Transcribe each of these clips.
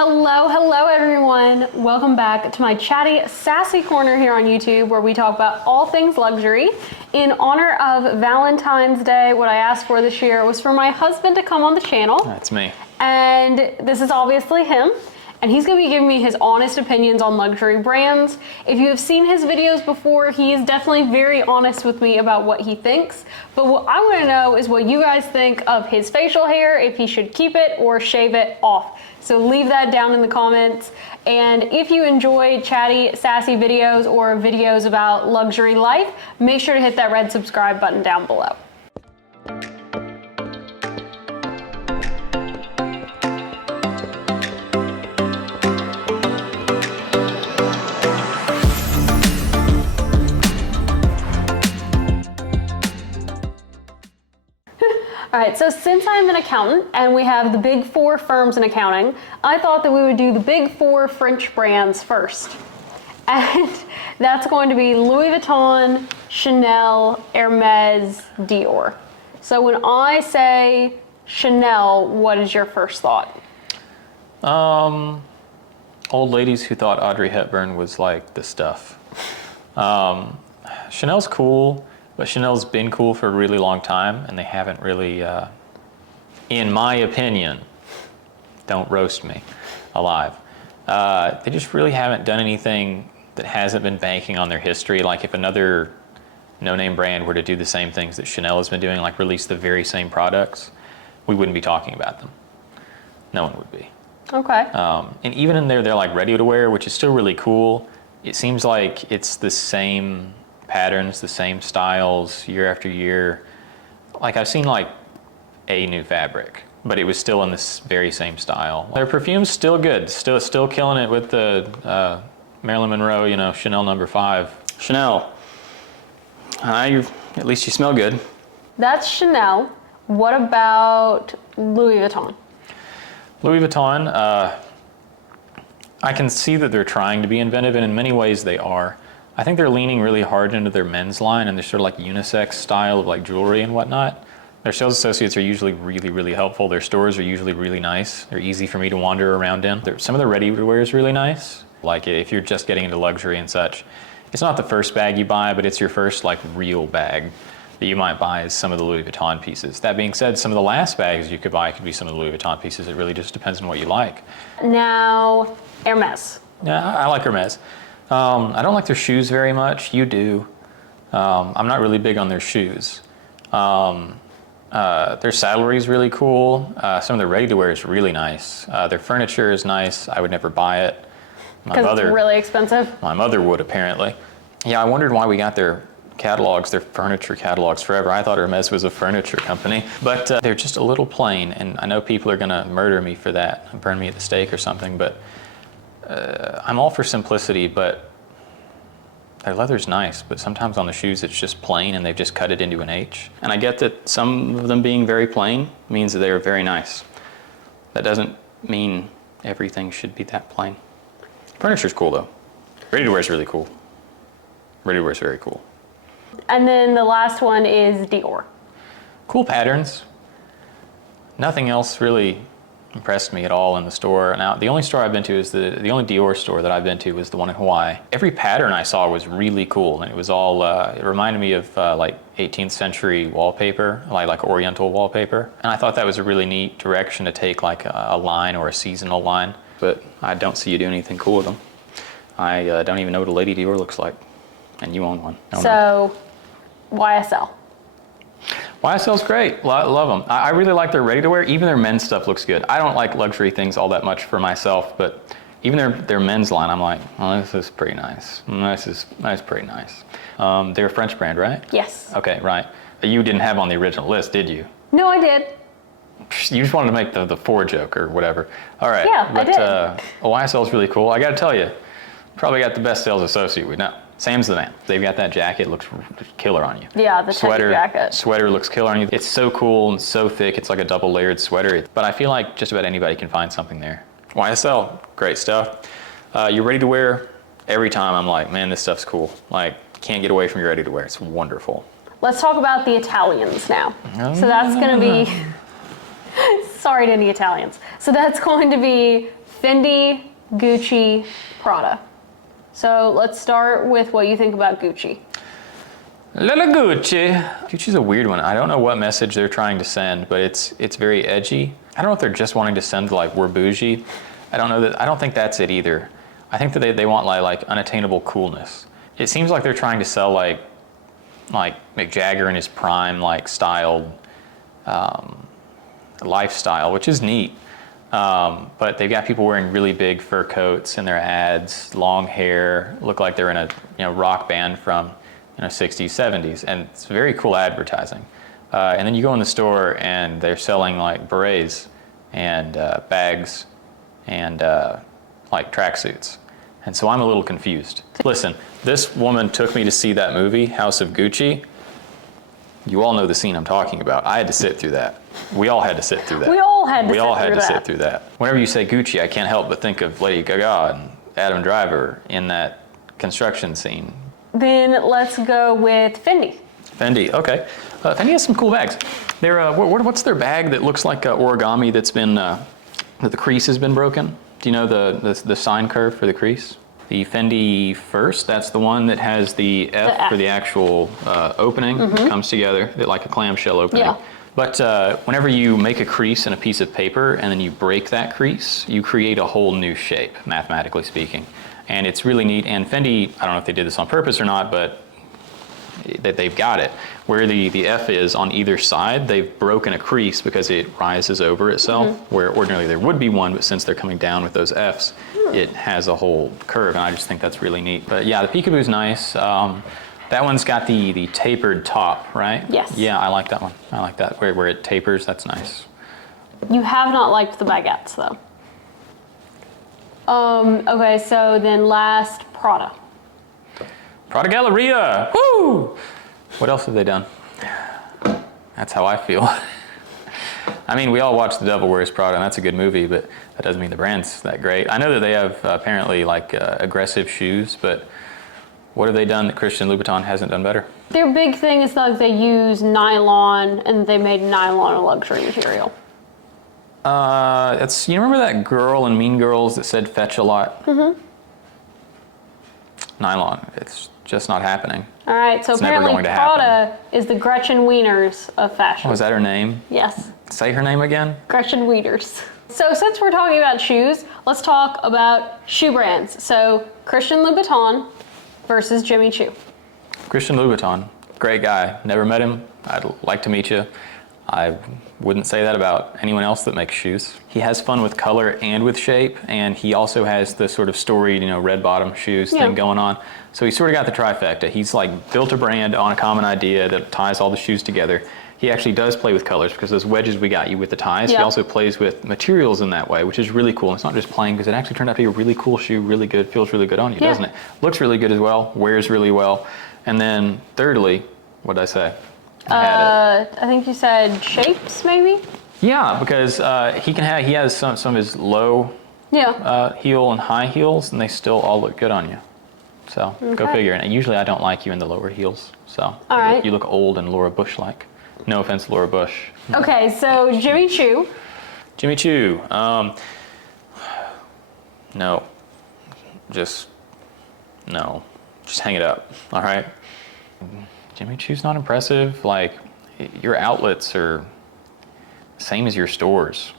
Hello everyone. Welcome back to my chatty, sassy corner here on YouTube where we talk about all things luxury. In honor of Valentine's Day, what I asked for this year was for my husband to come on the channel. That's me. And this is obviously him. And he's gonna be giving me his honest opinions on luxury brands. If you have seen his videos before, he is definitely very honest with me about what he thinks. But what I wanna know is what you guys think of his facial hair, if he should keep it or shave it off. So leave that down in the comments. And if you enjoy chatty, sassy videos or videos about luxury life, make sure to hit that red subscribe button down below. All right, so since I'm an accountant and we have the big four firms in accounting, I thought that we would do the big four French brands first. And that's going to be Louis Vuitton, Chanel, Hermes, Dior. So when I say Chanel, what is your first thought? Old ladies who thought Audrey Hepburn was like the stuff. Chanel's cool. But Chanel's been cool for a really long time, and they haven't really, in my opinion, don't roast me alive, they just really haven't done anything that hasn't been banking on their history. Like if another no-name brand were to do the same things that Chanel has been doing, like release the very same products, we wouldn't be talking about them. No one would be. Okay. And even in there, they're like ready to wear, which is still really cool. It seems like it's the same patterns, the same styles year after year. Like I've seen like a new fabric, but it was still in this very same style. Their perfume's still good, still killing it with the Marilyn Monroe, you know, Chanel No. 5. Chanel, at least you smell good. That's Chanel. What about Louis Vuitton? Louis Vuitton, I can see that they're trying to be inventive, and in many ways they are. I think they're leaning really hard into their men's line and their sort of like unisex style of like jewelry and whatnot. Their sales associates are usually really helpful. Their stores are usually really nice. They're easy for me to wander around in. Some of the ready-to-wear is really nice. Like if you're just getting into luxury and such, it's not the first bag you buy, but it's your first like real bag that you might buy is some of the Louis Vuitton pieces. That being said, some of the last bags you could buy could be some of the Louis Vuitton pieces. It really just depends on what you like. Now, Hermes. Yeah, I like Hermes. I don't like their shoes very much. You do. I'm not really big on their shoes. Their saddlery is really cool. Some of their ready-to-wear is really nice. Their furniture is nice. I would never buy it. Because it's really expensive? My mother would, apparently. Yeah, I wondered why we got their catalogs, their furniture catalogs forever. I thought Hermes was a furniture company. But they're just a little plain, and I know people are going to murder me for that, burn me at the stake or something, but I'm all for simplicity, but their leather's nice, but sometimes on the shoes it's just plain and they've just cut it into an H. And I get that some of them being very plain means that they are very nice. That doesn't mean everything should be that plain. Furniture's cool though. Ready-to-wear is really cool. Ready-to-wear is very cool. And then the last one is Dior. Cool patterns. Nothing else really impressed me at all in the store. Now, the only store I've been to is the only Dior store that I've been to was the one in Hawaii. Every pattern I saw was really cool, and it was all, it reminded me of like 18th century wallpaper, like Oriental wallpaper. And I thought that was a really neat direction to take like a line or a seasonal line, but I don't see you doing anything cool with them. I don't even know what a Lady Dior looks like, and you own one. So, YSL. YSL's great. Love them. I really like their ready-to-wear. Even their men's stuff looks good. I don't like luxury things all that much for myself, but even their men's line, I'm like, oh, this is pretty nice. That's pretty nice. They're a French brand, right? Yes. Okay, right. You didn't have on the original list, did you? No, I did. You just wanted to make the four joke or whatever. All right. Yeah, but, I did. YSL's really cool. I got to tell you, probably got the best sales associate we know. Sam's the man. They've got that jacket, looks killer on you. Yeah, the sweater jacket. Sweater looks killer on you. It's so cool and so thick. It's like a double layered sweater. But I feel like just about anybody can find something there. YSL, great stuff. You're ready to wear. Every time I'm like, man, this stuff's cool. Like, can't get away from your ready to wear. It's wonderful. Let's talk about the Italians now. So that's going to be, sorry to any Italians. So that's going to be Fendi, Gucci, Prada. So let's start with what you think about Gucci. Little Gucci. Gucci's a weird one. I don't know what message they're trying to send, but it's very edgy. I don't know if they're just wanting to send like we're bougie. I don't think that's it either. I think that they want like unattainable coolness. It seems like they're trying to sell like Mick Jagger in his prime, like styled lifestyle, which is neat. But they've got people wearing really big fur coats in their ads, long hair, look like they're in a rock band from 60s, 70s, and it's very cool advertising. And then you go in the store and they're selling like berets and bags and like tracksuits. And so I'm a little confused. Listen, this woman took me to see that movie, House of Gucci. You all know the scene I'm talking about. I had to sit through that. We all had to sit through that. We all had to sit through that. Whenever you say Gucci, I can't help but think of Lady Gaga and Adam Driver in that construction scene. Then let's go with Fendi. Fendi, okay. Fendi has some cool bags. They're, what's their bag that looks like origami that's been, that the crease has been broken? Do you know the sine curve for the crease? The Fendi First, that's the one that has the F for the actual opening. Comes together, like a clamshell opening. Yeah. But whenever you make a crease in a piece of paper and then you break that crease, you create a whole new shape, mathematically speaking. And it's really neat. And Fendi, I don't know if they did this on purpose or not, but they've got it. Where the F is on either side, they've broken a crease because it rises over itself, where ordinarily there would be one, but since they're coming down with those Fs, it has a whole curve, and I just think that's really neat. But yeah, the peekaboo's nice. That one's got the tapered top, right? Yes. Yeah, I like that one. I like that, where it tapers, that's nice. You have not liked the baguettes, though. Okay, so then last, Prada. Prada Galleria, woo! What else have they done? That's how I feel. I mean, we all watched The Devil Wears Prada, and that's a good movie, but that doesn't mean the brand's that great. I know that they have apparently like aggressive shoes, but what have they done that Christian Louboutin hasn't done better? Their big thing is that they use nylon, and they made nylon a luxury material. You remember that girl in Mean Girls that said fetch a lot? Nylon, it's just not happening. All right, so it's apparently Prada is the Gretchen Wieners of fashion. Oh, is that her name? Yes. Say her name again. Gretchen Wieners. So since we're talking about shoes, let's talk about shoe brands. So Christian Louboutin versus Jimmy Choo. Christian Louboutin, great guy. Never met him. I'd like to meet you. I wouldn't say that about anyone else that makes shoes. He has fun with color and with shape, and he also has the sort of storied, red bottom shoes thing going on. So he sort of got the trifecta. He's like built a brand on a common idea that ties all the shoes together. He actually does play with colors because those wedges we got you with the ties, he also plays with materials in that way, which is really cool. It's not just plain, because it actually turned out to be a really cool shoe, really good, feels really good on you, doesn't it? Looks really good as well, wears really well. And then thirdly, what did I say? I think you said shapes, maybe? Yeah, because he has some of his low heel and high heels, and they still all look good on you. So go figure. And usually I don't like you in the lower heels. So you look old and Laura Bush-like. No offense, Laura Bush. Okay, so Jimmy Choo. Jimmy Choo. No. Just hang it up. All right. Jimmy Choo's not impressive. Like, your outlets are the same as your stores.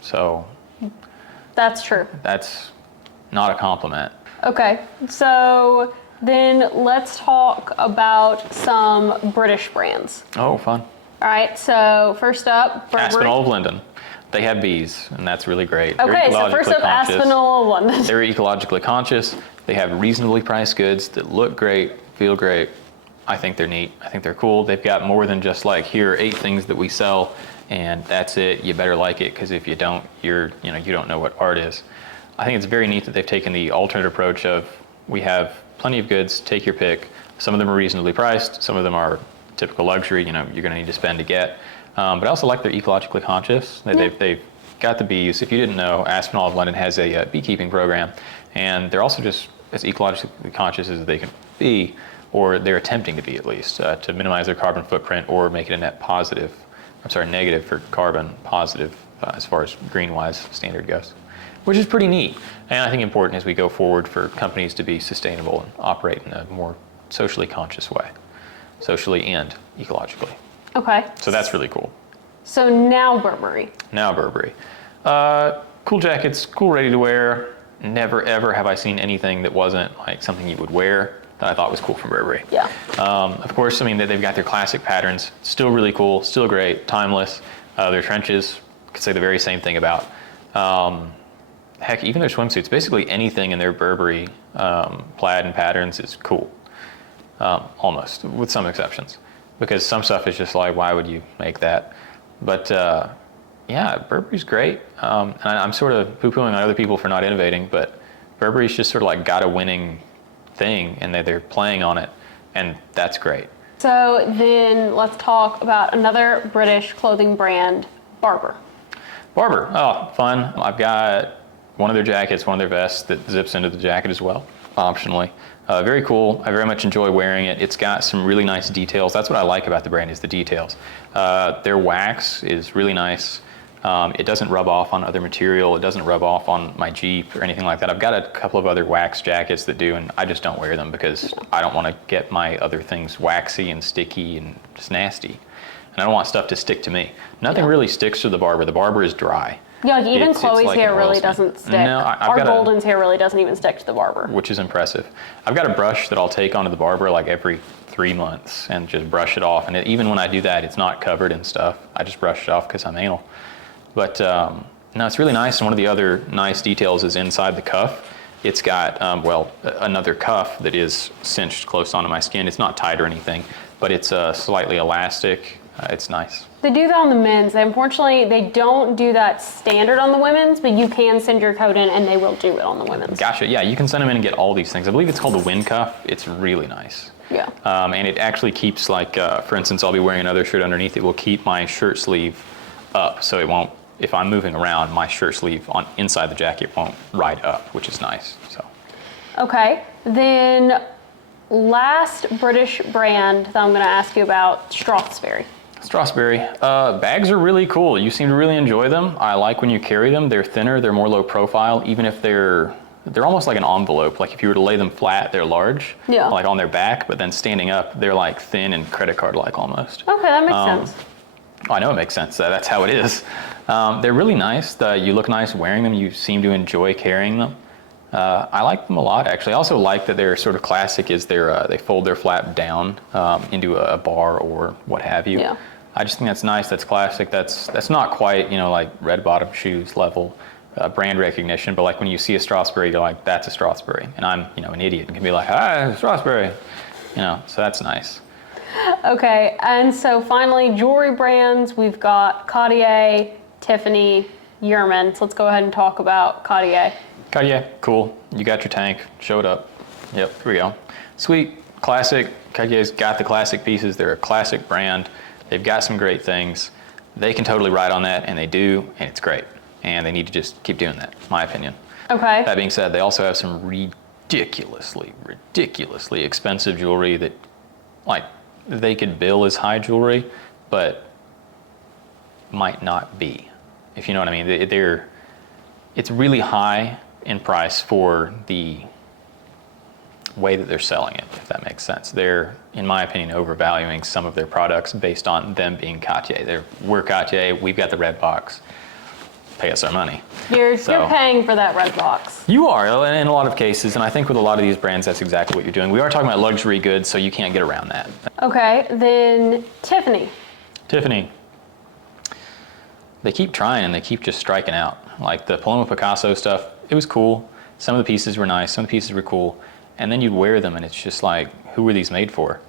So that's true. That's not a compliment. Okay, so then let's talk about some British brands. Oh, fun. All right, so first up, Burberry. Aspinall of Linden. They have bees, and that's really great. Okay, so first up, Aspinall of London. They're ecologically conscious. They have reasonably priced goods that look great, feel great. I think they're neat. I think they're cool. They've got more than just like, here are 8 things that we sell, and that's it. You better like it, because if you don't, you don't know what art is. I think it's very neat that they've taken the alternate approach of, we have plenty of goods, take your pick. Some of them are reasonably priced. Some of them are typical luxury, you're going to need to spend to get. But I also like they're ecologically conscious. They've got the bees. If you didn't know, Aspinall of London has a beekeeping program, and they're also just as ecologically conscious as they can be, or they're attempting to be at least, to minimize their carbon footprint or make it a net positive. negative for carbon, positive as far as green-wise standard goes. which is pretty neat. And I think important as we go forward for companies to be sustainable and operate in a more socially conscious way, socially and ecologically. Okay. So that's really cool. So now Burberry. Now Burberry. Cool jackets, cool ready to wear. Never ever have I seen anything that wasn't like something you would wear that I thought was cool from Burberry. Yeah. Of course, I mean, they've got their classic patterns, still really cool, still great, timeless. Their trenches, could say the very same thing about. Heck, even their swimsuits, basically anything in their Burberry plaid and patterns is cool, almost, with some exceptions. Because some stuff is just like, why would you make that? But yeah, Burberry's great. And I'm sort of poo-pooing on other people for not innovating, but Burberry's just sort of like got a winning thing and they're playing on it, and that's great. So then let's talk about another British clothing brand, Barbour. Barbour, oh, fun. I've got one of their jackets, one of their vests that zips into the jacket as well, optionally. Very cool. I very much enjoy wearing it. It's got some really nice details. That's what I like about the brand, is the details. Their wax is really nice. It doesn't rub off on other material. It doesn't rub off on my Jeep or anything like that. I've got a couple of other wax jackets that do, and I just don't wear them because I don't want to get my other things waxy and sticky and just nasty. And I don't want stuff to stick to me. Nothing really sticks to the Barbour. The Barbour is dry. Yeah, like even It's Chloe's like hair an really oil doesn't stick. No, Our Golden's hair really doesn't even stick to the Barbour. Which is impressive. I've got a brush that I'll take onto the Barbour like every 3 months and just brush it off. And even when I do that, it's not covered in stuff. I just brush it off because I'm anal. But no, it's really nice. And one of the other nice details is inside the cuff. It's got, another cuff that is cinched close onto my skin. It's not tight or anything, but it's slightly elastic. It's nice. They do that on the men's. Unfortunately, they don't do that standard on the women's, but you can send your code in and they will do it on the women's. Gotcha. Yeah, you can send them in and get all these things. I believe it's called the wind cuff. It's really nice. Yeah. And it actually keeps, like, for instance, I'll be wearing another shirt underneath. It will keep my shirt sleeve up, so it won't, if I'm moving around, my shirt sleeve on inside the jacket won't ride up, which is nice. So. Okay. Then last British brand that I'm going to ask you about, Strathsbury. Strathsbury. Bags are really cool. You seem to really enjoy them. I like when you carry them. They're thinner, they're more low profile, even if they're almost like an envelope. Like if you were to lay them flat, they're large, like on their back, but then standing up, they're like thin and credit card-like almost. Okay, that makes sense. I know it makes sense. That's how it is. They're really nice. You look nice wearing them. You seem to enjoy carrying them. I like them a lot, actually. I also like that they're sort of classic is they fold their flap down into a bar or what have you. Yeah. I just think that's nice. That's classic. That's not quite, like red bottom shoes level brand recognition, but like when you see a Strathsbury, you're like, that's a Strathsbury. And I'm, an idiot and can be like, ah, Strathsbury. So that's nice. Okay, and so finally, jewelry brands. We've got Cartier, Tiffany, Yurman. So let's go ahead and talk about Cartier. Cartier, cool. You got your tank. Show it up. Yep, here we go. Sweet, classic. Cartier's got the classic pieces. They're a classic brand. They've got some great things. They can totally ride on that, and they do, and it's great. And they need to just keep doing that, in my opinion. Okay. That being said, they also have some ridiculously expensive jewelry that, like, they could bill as high jewelry, but might not be, if you know what I mean. It's really high in price for the way that they're selling it, if that makes sense. They're, in my opinion, overvaluing some of their products based on them being Cartier. We're Cartier, we've got the red box. Pay us our money. You're paying for that red box. You are, in a lot of cases, and I think with a lot of these brands, that's exactly what you're doing. We are talking about luxury goods, so you can't get around that. Okay, then Tiffany. Tiffany. They keep trying, and they keep just striking out. Like the Paloma Picasso stuff, it was cool. Some of the pieces were nice, some of the pieces were cool. And then you'd wear them, and it's just like, who were these made for?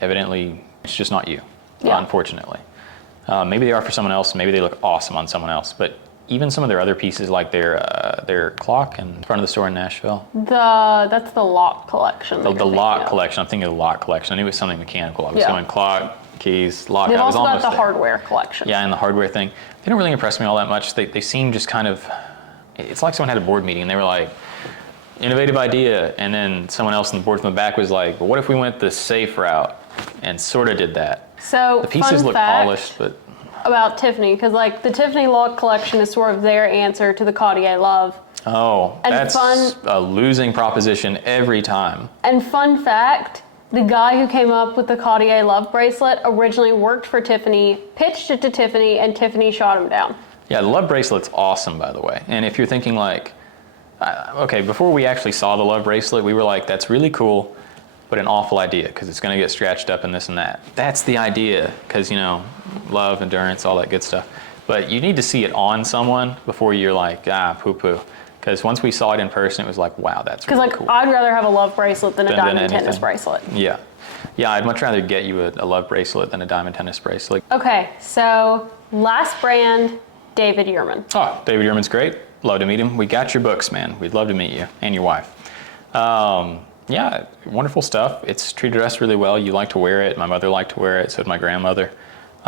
Evidently, it's just not you, unfortunately. Maybe they are for someone else. Maybe they look awesome on someone else. But even some of their other pieces, like their clock in front of the store in Nashville. That's the lock collection. The lock collection. I'm thinking of the lock collection. I knew it was something mechanical. I was going clock, keys, lock. They've I was also got almost the there. hardware collection. Yeah, and the hardware thing. They don't really impress me all that much. They seem just kind of, it's like someone had a board meeting and they were like, innovative idea. And then someone else on the board from the back was like, well, what if we went the safe route? And sort of did that. So the pieces look polished, but about Tiffany, because like the Tiffany Lock collection is sort of their answer to the Cartier Love. Oh, And that's a losing proposition every time. And fun fact, the guy who came up with the Cartier Love bracelet originally worked for Tiffany, pitched it to Tiffany, and Tiffany shot him down. Yeah, the Love bracelet's awesome, by the way. And if you're thinking like, okay, before we actually saw the Love bracelet, we were like, that's really cool, but an awful idea because it's going to get scratched up and this and that. That's the idea because, you know, love, endurance, all that good stuff. But you need to see it on someone before you're like, poo-poo. Because once we saw it in person, it was like, wow, that's really cool. Because like, I'd rather have a Love bracelet than a diamond tennis bracelet. Yeah. Yeah, I'd much rather get you a Love bracelet than a diamond tennis bracelet. Okay, so last brand, David Yurman. Oh, David Yurman's great. Love to meet him. We got your books, man. We'd love to meet you and your wife. Yeah, wonderful stuff. It's treated us really well. You like to wear it. My mother liked to wear it. So did my grandmother.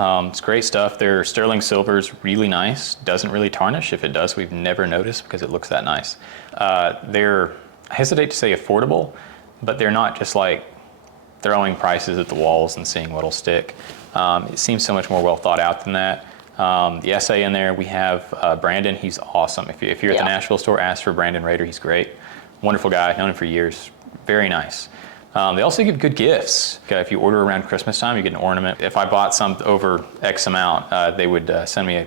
It's great stuff. Their sterling silver is really nice. Doesn't really tarnish. If it does, we've never noticed because it looks that nice. They're, I hesitate to say affordable, but they're not just like throwing prices at the walls and seeing what'll stick. It seems so much more well thought out than that. The essay in there, we have Brandon. He's awesome. If you're at the Nashville store, ask for Brandon Rader. He's great. Wonderful guy. Known him for years. Very nice. They also give good gifts. If you order around Christmas time, you get an ornament. If I bought some over X amount, they would send me a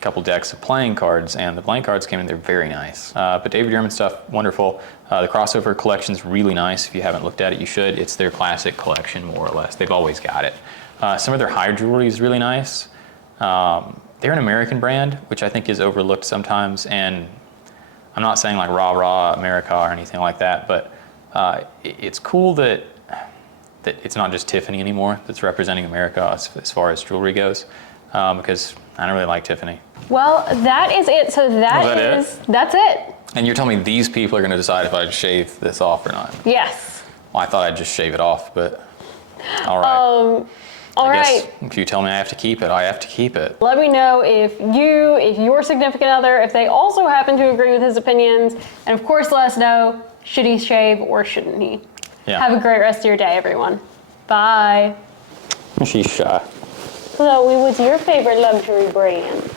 couple decks of playing cards, and the playing cards came in, they're very nice. But David Yurman stuff, wonderful. The crossover collection's really nice. If you haven't looked at it, you should. It's their classic collection, more or less. They've always got it. Some of their high jewelry is really nice. They're an American brand, which I think is overlooked sometimes, and I'm not saying like rah America or anything like that, but it's cool that it's not just Tiffany anymore that's representing America as far as jewelry goes, because I don't really like Tiffany. Well, that is it. So that's it. And you're telling me these people are going to decide if I shave this off or not? Yes. Well, I thought I'd just shave it off, but all right. I guess if you tell me I have to keep it, I have to keep it. Let me know if your significant other, if they also happen to agree with his opinions. And of course, let us know, should he shave or shouldn't he? Yeah. Have a great rest of your day, everyone. Bye. She's shy. Chloe, what's your favorite luxury brand?